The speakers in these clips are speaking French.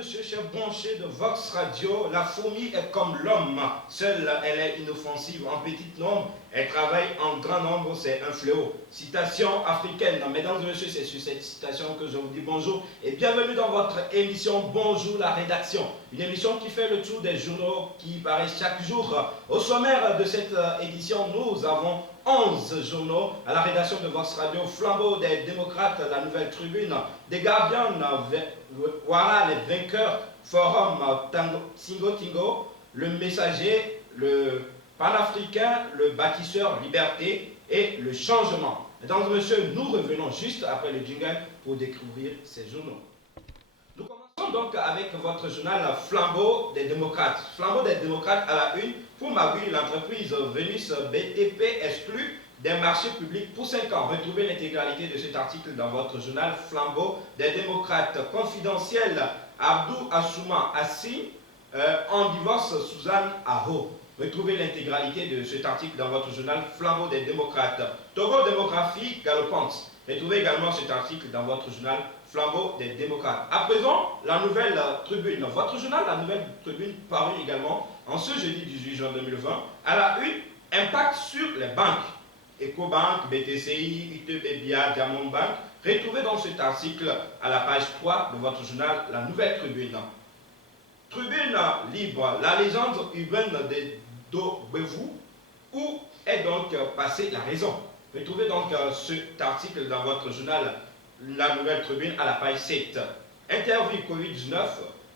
messieurs, chers branchés de Vox Radio, la fourmi est comme l'homme. Seule, elle est inoffensive. En petit nombre, elle travaille en grand nombre, c'est un fléau. Citation africaine. Mesdames et messieurs, c'est sur cette citation que je vous dis bonjour et bienvenue dans votre émission Bonjour la rédaction. Une émission qui fait le tour des journaux qui paraissent chaque jour. Au sommaire de cette édition, nous avons 11 journaux à la rédaction de Vox Radio, Flambeau des démocrates, la Nouvelle Tribune, des Gardiens, Ouara les vainqueurs, Forum Tingo Tingo, le Messager, le Panafricain, le Bâtisseur Liberté et le Changement. Mesdames et messieurs, nous revenons juste après le jingle pour découvrir ces journaux. Nous commençons donc avec votre journal Flambeau des démocrates. Flambeau des démocrates à la une. Pour Magui, l'entreprise Venus BTP exclue des marchés publics pour 5 ans. Retrouvez l'intégralité de cet article dans votre journal Flambeau des démocrates. Confidentiel, Abdou Assouma Assi en divorce Suzanne Aho. Retrouvez l'intégralité de cet article dans votre journal Flambeau des démocrates. Togo démographie galopante. Retrouvez également cet article dans votre journal Flambeau des démocrates. À présent, la Nouvelle Tribune. Votre journal, la Nouvelle Tribune, paru également en ce jeudi 18 juin 2020. À la une, impact sur les banques. Ecobank, BTCI, UTBBia, Diamond Bank. Retrouvez dans cet article à la page 3 de votre journal La Nouvelle Tribune. Tribune libre, la légende urbaine de Dobevou. Où est donc passée la raison? Retrouvez donc cet article dans votre journal La Nouvelle Tribune à la page 7. Interview Covid-19,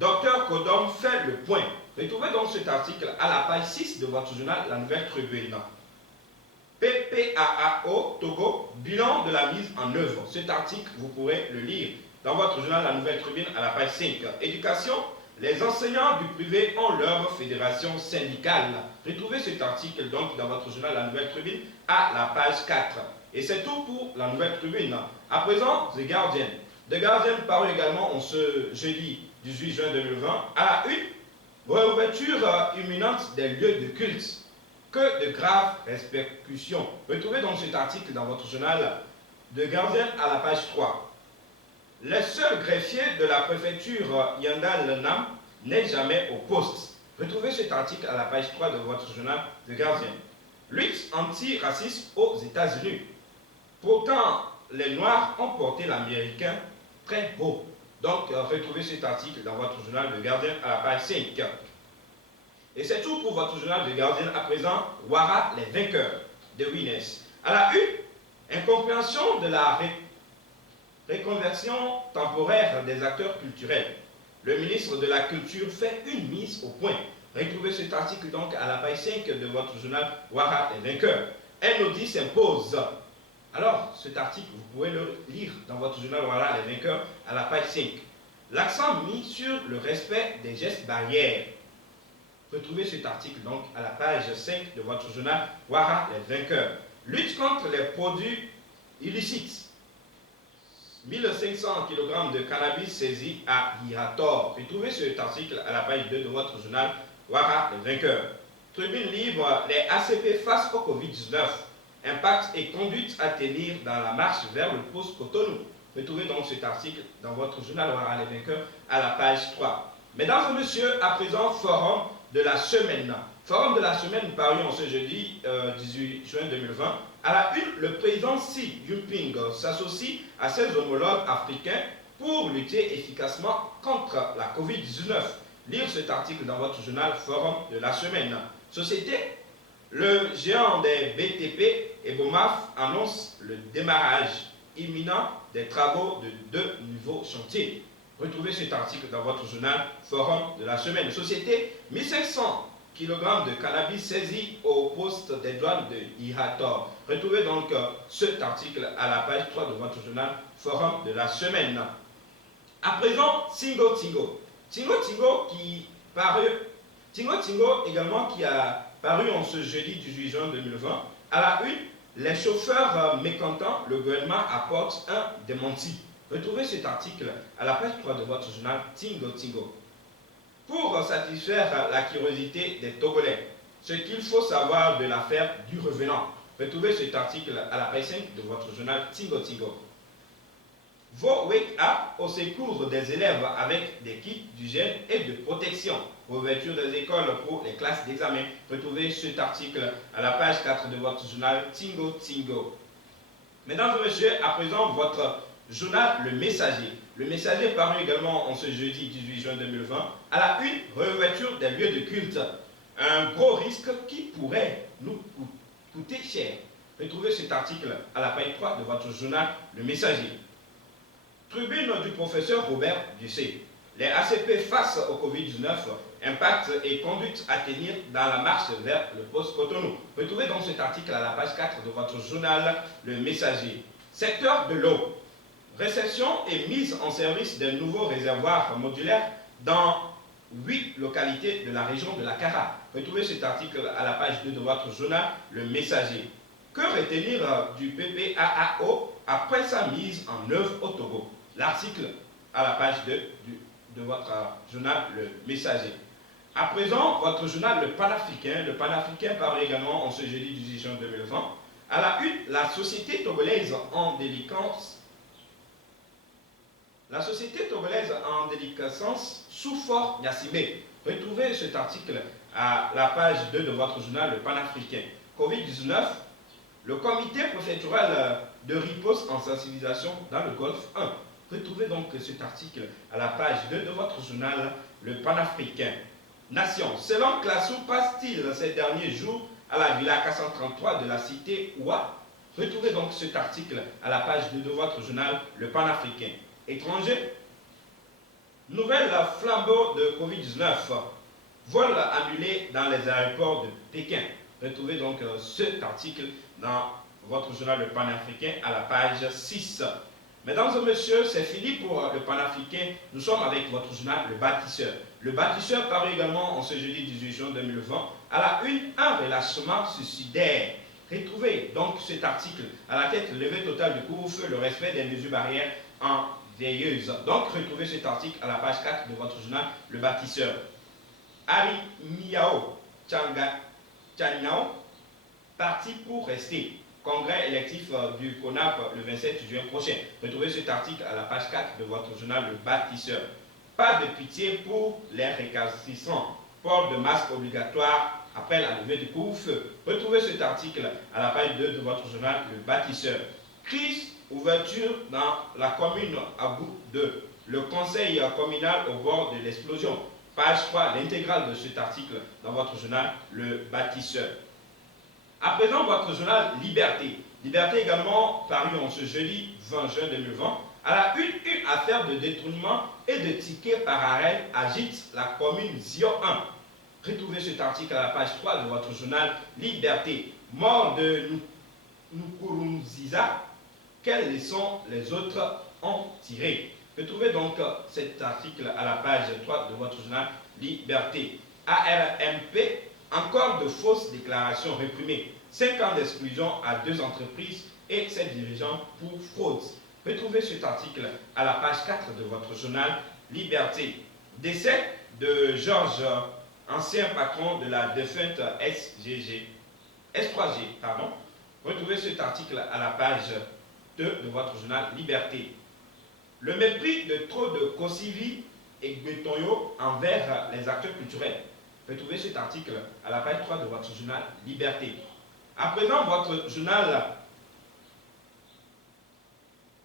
Dr Kodom fait le point. Retrouvez donc cet article à la page 6 de votre journal La Nouvelle Tribune. PPAAO Togo, bilan de la mise en œuvre. Cet article, vous pourrez le lire dans votre journal La Nouvelle Tribune à la page 5. Éducation, les enseignants du privé ont leur fédération syndicale. Retrouvez cet article donc dans votre journal La Nouvelle Tribune à la page 4. Et c'est tout pour La Nouvelle Tribune. À présent, The Guardian. The Guardian paru également en ce jeudi 18 juin 2020 à la une, réouverture imminente des lieux de culte. Que de graves répercussions. Retrouvez donc cet article dans votre journal The Guardian à la page 3. Les seuls greffiers de la préfecture Yanda-Lenam n'est jamais au poste. Retrouvez cet article à la page 3 de votre journal The Guardian. Lutte anti-raciste aux États-Unis. Pourtant, les Noirs ont porté l'Américain très haut. Donc, retrouvez cet article dans votre journal The Guardian à la page 5. Et c'est tout pour votre journal The Guardian. À présent, Ouara les vainqueurs de Winners. À la une, incompréhension de la reconversion temporaire des acteurs culturels. Le ministre de la Culture fait une mise au point. Retrouvez cet article donc à la page 5 de votre journal Ouara les vainqueurs. Un audit s'impose. Alors, cet article, vous pouvez le lire dans votre journal Ouara les vainqueurs à la page 5. L'accent mis sur le respect des gestes barrières. Retrouvez cet article donc à la page 5 de votre journal Ouara les vainqueurs. Lutte contre les produits illicites. 1500 kg de cannabis saisis à Hiator. Retrouvez cet article à la page 2 de votre journal Ouara les vainqueurs. Tribune libre, les ACP face au Covid-19. Impact et conduite à tenir dans la marche vers le post-Cotonou. Retrouvez donc cet article dans votre journal Ouara les vainqueurs à la page 3. Mesdames et messieurs, à présent, forum de la semaine. Forum de la semaine paru en ce jeudi 18 juin 2020. À la une, le président Xi Jinping s'associe à ses homologues africains pour lutter efficacement contre la Covid-19. Lire cet article dans votre journal Forum de la semaine. Société, le géant des BTP et BOMAF annonce le démarrage imminent des travaux de 2 nouveaux chantiers. Retrouvez cet article dans votre journal Forum de la semaine. Société, 1500 kg de cannabis saisi au poste des douanes de Hiator. Retrouvez donc cet article à la page 3 de votre journal Forum de la semaine. À présent, Tingo Tingo. Tingo Tingo également qui a paru en ce jeudi 18 juin 2020. À la une, les chauffeurs mécontents, le gouvernement apporte un démenti. Retrouvez cet article à la page 3 de votre journal Tingo Tingo. Pour satisfaire la curiosité des Togolais, ce qu'il faut savoir de l'affaire du revenant. Retrouvez cet article à la page 5 de votre journal Tingo Tingo. Vos wake-up au secours des élèves avec des kits d'hygiène et de protection. Ouverture des écoles pour les classes d'examen. Retrouvez cet article à la page 4 de votre journal Tingo Tingo. Mesdames et messieurs, à présent, votre journal Le Messager. Le Messager paru également en ce jeudi 18 juin 2020 à la une, réouverture des lieux de culte. Un gros risque qui pourrait nous coûter cher. Retrouvez cet article à la page 3 de votre journal Le Messager. Tribune du professeur Robert Ducé. Les ACP face au Covid-19, impact et conduite à tenir dans la marche vers le post-Cotonou. Retrouvez donc cet article à la page 4 de votre journal Le Messager. Secteur de l'eau. Réception et mise en service de nouveaux réservoirs modulaires dans 8 localités de la région de la Kara. Retrouvez cet article à la page 2 de votre journal Le Messager. Que retenir du PPAAO après sa mise en œuvre au Togo? L'article à la page 2 de votre journal Le Messager. À présent, votre journal Le Panafricain. Le Panafricain paraît également en ce jeudi 18 juin 2020. À la une, la société togolaise en déliquescence. La société togolaise en déliquescence sous Fort Gnassingbé. Retrouvez cet article à la page 2 de votre journal Le Panafricain. Covid-19, le comité préfectoral de riposte en sensibilisation dans le Golfe 1. Retrouvez donc cet article à la page 2 de votre journal Le Panafricain. Nation. Selon Classou, passe-t-il ces derniers jours à la Villa 433 de la cité Oua? Retrouvez donc cet article à la page 2 de votre journal Le Panafricain. Étranger. Nouvelle flambeau de Covid-19. Vol annulé dans les aéroports de Pékin. Retrouvez donc cet article dans votre journal Le Panafricain à la page 6. Mesdames et messieurs, c'est fini pour le Panafricain. Nous sommes avec votre journal Le Bâtisseur. Le Bâtisseur paraît également en ce jeudi 18 juin 2020 à la une, un relâchement suicidaire. Retrouvez donc cet article à la tête levée totale du couvre-feu, le respect des mesures barrières en veilleuse. Donc retrouvez cet article à la page 4 de votre journal Le Bâtisseur. Ari Miao Chanyao, parti pour rester. Congrès électif du CONAP le 27 juin prochain. Retrouvez cet article à la page 4 de votre journal Le Bâtisseur. Pas de pitié pour les récalcitrants. Port de masque obligatoire après la levée du couvre-feu. Retrouvez cet article à la page 2 de votre journal Le Bâtisseur. Crise, ouverture dans la commune à bout de le conseil communal au bord de l'explosion. Page 3, l'intégrale de cet article dans votre journal Le Bâtisseur. À présent, votre journal Liberté. Liberté également paru en ce jeudi 20 juin 2020. À la une affaire de détournement et de tickets par arrêt agite la commune Zio 1. Retrouvez cet article à la page 3 de votre journal Liberté. Mort de Nkurunziza. Quelles leçons les autres ont tirées? Retrouvez donc cet article à la page 3 de votre journal Liberté. ARMP. Encore de fausses déclarations réprimées. 5 ans d'exclusion à 2 entreprises et 7 dirigeants pour fraude. Retrouvez cet article à la page 4 de votre journal Liberté. Décès de Georges, ancien patron de la défunte S3G. Retrouvez cet article à la page 2 de votre journal Liberté. Le mépris de trop de Kosivi et Gbetonyo envers les acteurs culturels. Retrouvez cet article à la page 3 de votre journal Liberté. À présent, votre journal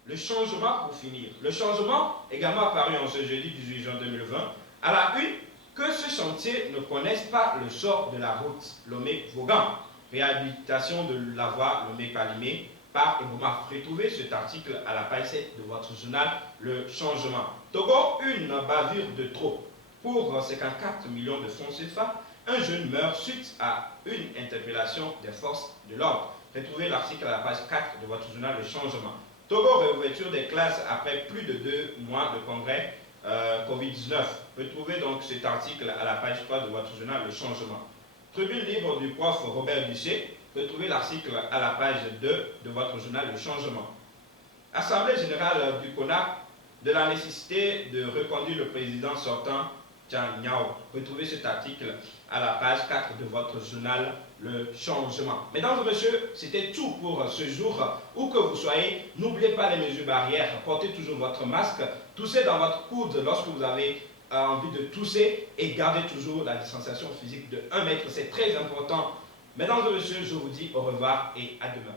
Le Changement pour finir. Le Changement, également apparu en ce jeudi 18 juin 2020, à la une, que ce chantier ne connaisse pas le sort de la route Lomé-Vaughan. Réhabilitation de la voie Lomé-Palimé par Eboma. Retrouvez cet article à la page 7 de votre journal Le Changement. Togo, une bavure de trop. Pour 54 millions de francs CFA, un jeune meurt suite à une interpellation des forces de l'ordre. Retrouvez l'article à la page 4 de votre journal Le Changement. Togo, réouverture des classes après plus de 2 mois de congrès Covid-19. Retrouvez donc cet article à la page 3 de votre journal Le Changement. Tribune libre du prof Robert Ducé. Retrouvez l'article à la page 2 de votre journal Le Changement. Assemblée générale du CONAP de la nécessité de reconduire le président sortant Chanyao. Retrouvez cet article à la page 4 de votre journal le changement. Mesdames et messieurs, c'était tout pour ce jour. Où que vous soyez, n'oubliez pas les mesures barrières. Portez toujours votre masque. Toussez dans votre coude lorsque vous avez envie de tousser et gardez toujours la distanciation physique de 1 mètre. C'est très important. Mesdames et messieurs, je vous dis au revoir et à demain.